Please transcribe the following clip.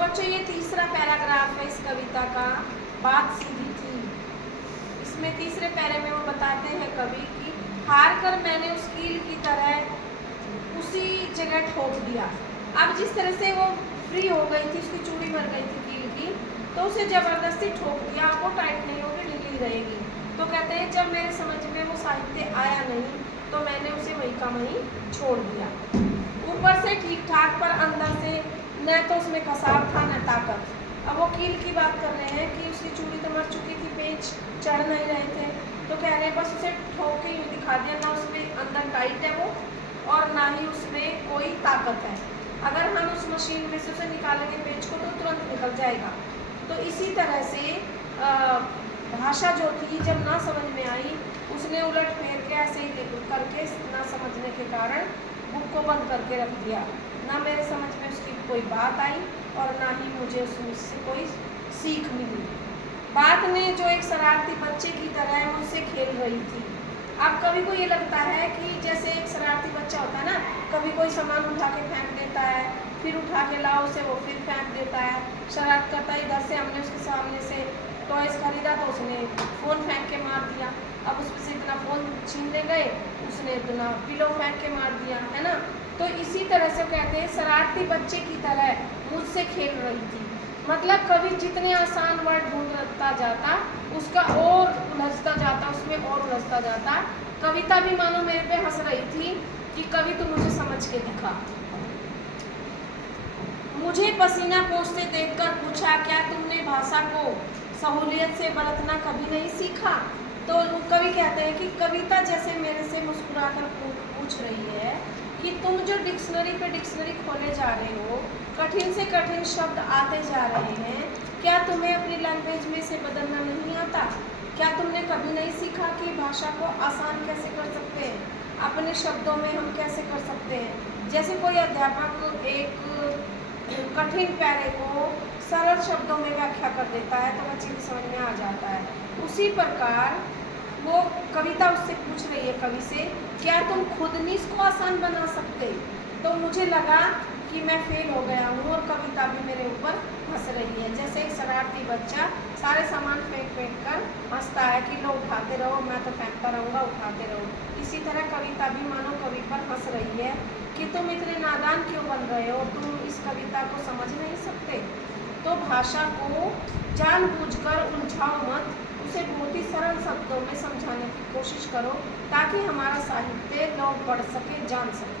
बच्चों ये तीसरा पैराग्राफ है इस कविता का, बात सीधी थी। इसमें तीसरे पैरे में वो बताते हैं कवि कि हार कर मैंने उस कील की तरह उसी जगह ठोक दिया। अब जिस तरह से वो फ्री हो गई थी, उसकी चूड़ी भर गई थी कील की, तो उसे ज़बरदस्ती ठोक दिया। अब वो टाइट नहीं होगी, ढीली रहेगी। तो कहते हैं जब मेरे समझ में वो साहित्य आया नहीं तो मैंने उसे वही का वहीं छोड़ दिया। ऊपर से ठीक ठाक पर अंदर से न तो उसमें कसाव था न ताकत। अब वो कील की बात कर रहे हैं कि उसकी चूड़ी तो मर चुकी थी, पेंच चढ़ नहीं रहे थे, तो कह रहे हैं बस उसे ठोक के यूँ दिखा दिया, ना उसमें अंदर टाइट है वो और ना ही उसमें कोई ताकत है। अगर हम उस मशीन में से उसे निकालेंगे पेंच को तो तुरंत निकल जाएगा। तो इसी तरह से भाषा जो थी जब ना समझ में आई, उसने उलट फेर के ऐसे ही करके ना समझने के कारण बुक को बंद करके रख दिया। ना मेरे समझ में उसकी कोई बात आई और ना ही मुझे उससे कोई सीख मिली। बात ने जो एक शरारती बच्चे की तरह मुझसे खेल रही थी। अब कभी को ये लगता है कि जैसे एक शरारती बच्चा होता है ना, कभी कोई सामान उठा के फेंक देता है, फिर उठा के लाओ उसे वो फिर फेंक देता है, शरारत करता है। इधर से हमने उसके सामने से टॉयस खरीदा तो उसने फ़ोन फेंक के मार दिया। अब उसमें से इतना फ़ोन छीनने गए, उसने इतना पिलो फेंक के मार दिया, है ना। तो इसी तरह से कहते हैं शरारती बच्चे की तरह मुझसे खेल रही थी। मतलब कभी जितने आसान वर्ड ढूंढता जाता उसका और उलझता जाता, उसमें और उलझता जाता। कविता भी मानो मेरे पे हंस रही थी कि कवि तो मुझे समझ के दिखा। मुझे पसीना पोंछते देखकर पूछा, क्या तुमने भाषा को सहूलियत से बरतना कभी नहीं सीखा? तो कवि कहते हैं कि कविता जैसे मेरे से मुस्कुराकर पूछ रही है कि तुम जो डिक्शनरी पे डिक्शनरी खोले जा रहे हो, कठिन से कठिन शब्द आते जा रहे हैं, क्या तुम्हें अपनी लैंग्वेज में से बदलना नहीं आता? क्या तुमने कभी नहीं सीखा कि भाषा को आसान कैसे कर सकते हैं, अपने शब्दों में हम कैसे कर सकते हैं? जैसे कोई अध्यापक एक कठिन पैरे को सरल शब्दों में व्याख्या कर देता है तो बच्चे की समझ में आ जाता है। उसी प्रकार वो कविता उससे पूछ रही है कवि से, क्या तुम खुद नहीं इसको आसान बना सकते? तो मुझे लगा कि मैं फेल हो गया हूँ और कविता भी मेरे ऊपर हंस रही है। जैसे एक शरारती बच्चा सारे सामान फेंक फेंक कर हंसता है कि लो उठाते रहो, मैं तो फेंकता रहूँगा, उठाते रहो। इसी तरह कविता भी मानो कवि पर हंस रही है कि तुम इतने नादान क्यों बन रहे हो, तुम इस कविता को समझ नहीं सकते। तो भाषा को जानबूझकर उलझाओ मत, उसे बहुत ही सरल शब्दों में समझाने की कोशिश करो ताकि हमारा साहित्य लोग पढ़ सके, जान सके।